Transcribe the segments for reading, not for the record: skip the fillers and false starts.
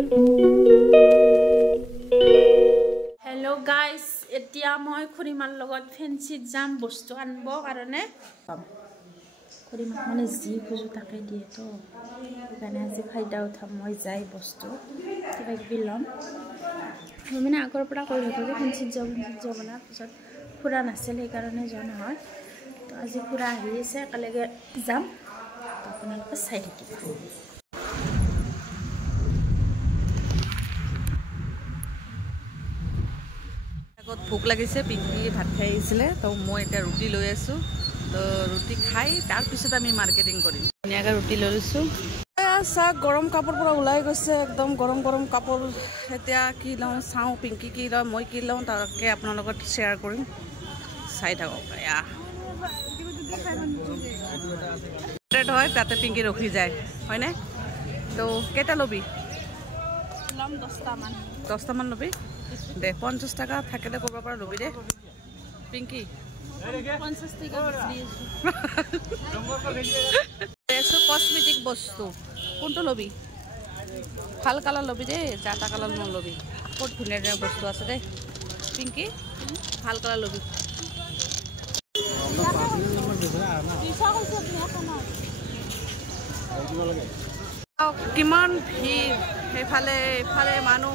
Hello guys, এতিয়া মই খুৰিমাৰ লগত ফেন্সিত যাম বস্তু আনিব কাৰণে। খুৰিমাক মানে যি খুজো তাকে দিয়ে তো সেইকাৰণে আজি ফাইদা উঠাম মই যাই বস্তু কিবা কিবি ল'ম। মই মানে আগৰ পৰা কৈ থাকোঁ যে ফেন্সিত যাব না পিছত খুৰা নাছিল সেইকাৰণে যোৱা নহয়। তো আজি খুৰা আহি আছে একেলগে যাম, তো আপোনালোকে চাই থাকিব। ভোক লাগিছে, পিংকি ভাত খাই আহিছিলে, তো মই এতিয়া ৰুটি লৈ আছোঁ। তো ৰুটি খাই তাৰপিছত আমি মাৰ্কেটিং কৰিম। ধুনীয়াকৈ ৰুটি লৈ লৈছোঁ। চাহ গৰম কাপোৰ পৰা ওলাই গৈছে, একদম গৰম গৰম কাপোৰ। এতিয়া কি লওঁ চাওঁ, পিংকি কি লওঁ, মই কি লওঁ তাকে আপোনাৰ লগত শ্বেয়াৰ কৰিম, চাই থাকক। হয় তাতে পিংকি ৰখি যায় হয়নে? তো কেইটা ল'বি? ল'ম 10টামান। 10টামান ল'বি দে, 50 টকা থাকিলে ক'ব পৰা ল'বি দে পিংকি। 50 টকা কসমেটিক বস্তু কোনটো ল'বি? ভাল কালাৰ ল'বি দেই, যাতা কালাৰ নল'বি। বহুত ধুনীয়া ধুনীয়া বস্তু আছে দেই পিংকি, ভাল কালাৰ ল'বি। কিমান ভিৰ সেইফালে এইফালে মানুহ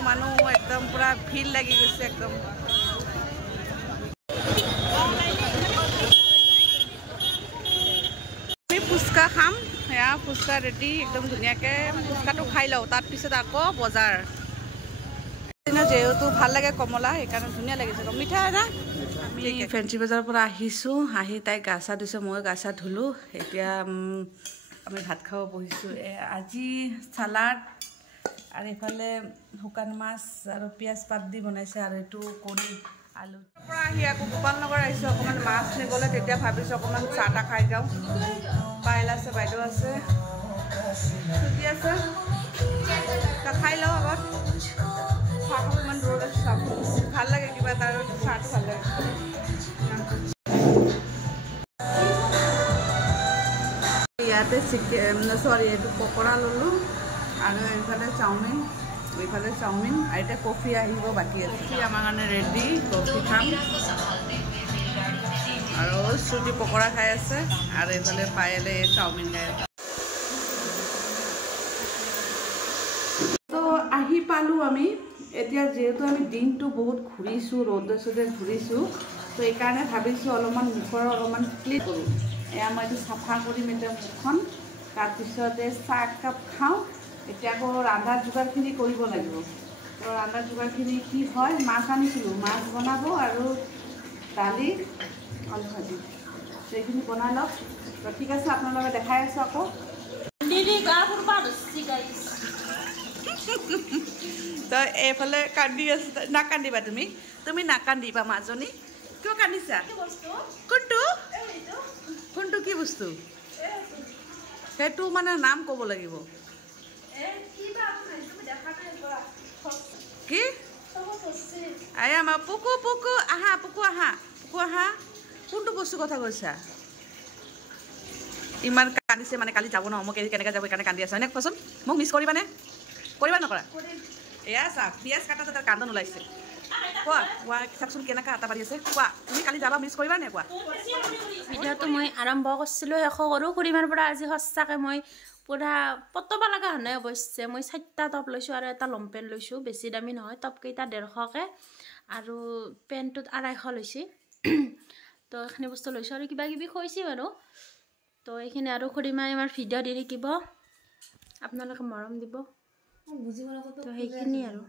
একদম পুৰা ভিৰ লাগি গৈছে একদম। আমি ফুচকা খাম, সেয়া ফুচকা ৰেডি একদম ধুনীয়াকৈ। ফুচকাটো খাই লওঁ, তাৰপিছত আকৌ বজাৰ। যিহেতু ভাল লাগে কমলা, সেইকাৰণে ধুনীয়া লাগিছে, মিঠা না। আমি ফেঞ্চি বজাৰৰ পৰা আহিছোঁ, আহি তাইক গা চা দিছোঁ, ময়ো গা চা ধুলোঁ। এতিয়া আমি ভাত খাব বহিছোঁ। আজি চালাড আৰু এইফালে শুকান মাছ আৰু পিঁয়াজ পাত দি বনাইছে, আৰু এইটো কণী আলু। পৰা আহি আকৌ গোপাল নগৰ আহিছোঁ, অকণমান মাছ নিবলৈ। তেতিয়া ভাবিছোঁ অকণমান চাহ তাহ খাই যাওঁ। পাইল আছে, বাইদেউ আছে, ছুটি আছে, খাই লওঁ আগত। চাহটো ইমান দূৰত আছে, চাহ ভাল লাগে কিবা এটা, চাহটো ভাল লাগে। ইয়াতে এইটো পকৰা ল'লোঁ, আৰু এইফালে চাওমিন, আৰু এতিয়া কফি আহিব বাকী আছে। কফি আমাৰ কাৰণে ৰেডি, কফি খাম। আৰু চুটি পকৰা খাই আছে, আৰু এইফালে পায়েলে চাওমিন খাই আছে। তো আহি পালোঁ আমি এতিয়া। যিহেতু আমি দিনটো বহুত ঘূৰিছোঁ, ৰ'দে চ'দে ঘূৰিছোঁ, তো এইকাৰণে ভাবিছোঁ অলপমান মুখৰ অলপমান ক্লিন কৰোঁ। এয়া মই এইটো চাফা কৰিম এতিয়া মুখখন, তাৰপিছতে চাহ একাপ খাওঁ। এতিয়া আকৌ ৰান্ধাৰ যোগাৰখিনি কৰিব লাগিব। তো ৰান্ধাৰ যোগাৰখিনি কি হয়, মাছ আনিছিলোঁ, মাছ বনাব আৰু দালি আলু ভাজি, সেইখিনি বনাই লওক। তো ঠিক আছে, আপোনালোকে দেখাই আছোঁ আকৌ। তই এইফালে কান্দি আছ, নাকান্দিবা তুমি নাকান্দিবা মাজনী। কিয় কান্দিছা? কোনটো কি বস্তু? সেইটো মানে নাম ক'ব লাগিব। কি আমাৰ পুকু আহা, পুকু আহা। কোনটো বস্তু কথা কৈছা? ইমান কান্দিছে মানে, কালি যাব ন, মই কেনেকৈ যাব সেইকাৰণে কান্দি আছে হয়নে? কোৱাচোন, মোক মিছ কৰিবানে? কৰিবা নকৰা? এয়া চা, পিঁয়াজ কাটা তাতে কান্দন ওলাইছে। কোৱা চাওকচোন কেনেকৈ আটা পাৰি আছে। কোৱা, তুমি কালি যাবা, মিছ কৰিবা নে? কোৱা। ভিডিঅ'টো মই আৰম্ভ কৰিছিলোঁ, শেষ কৰোঁ। খুৰিমাৰ পৰা আজি সঁচাকৈ মই পূৰা পতব লগা হোৱা নাই অৱশ্যে। মই 4টা টপ লৈছোঁ আৰু এটা লং পেণ্ট লৈছোঁ, বেছি দামী নহয়। টপকেইটা 150কৈ আৰু পেণ্টটোত 250 লৈছে। তো এইখিনি বস্তু লৈছোঁ আৰু কিবা কিবি খুৱাইছে বাৰু। তো এইখিনি আৰু খুৰিমাই আমাৰ ভিডিঅ' দি থাকিব, আপোনালোকে মৰম দিব, তো সেইখিনি আৰু।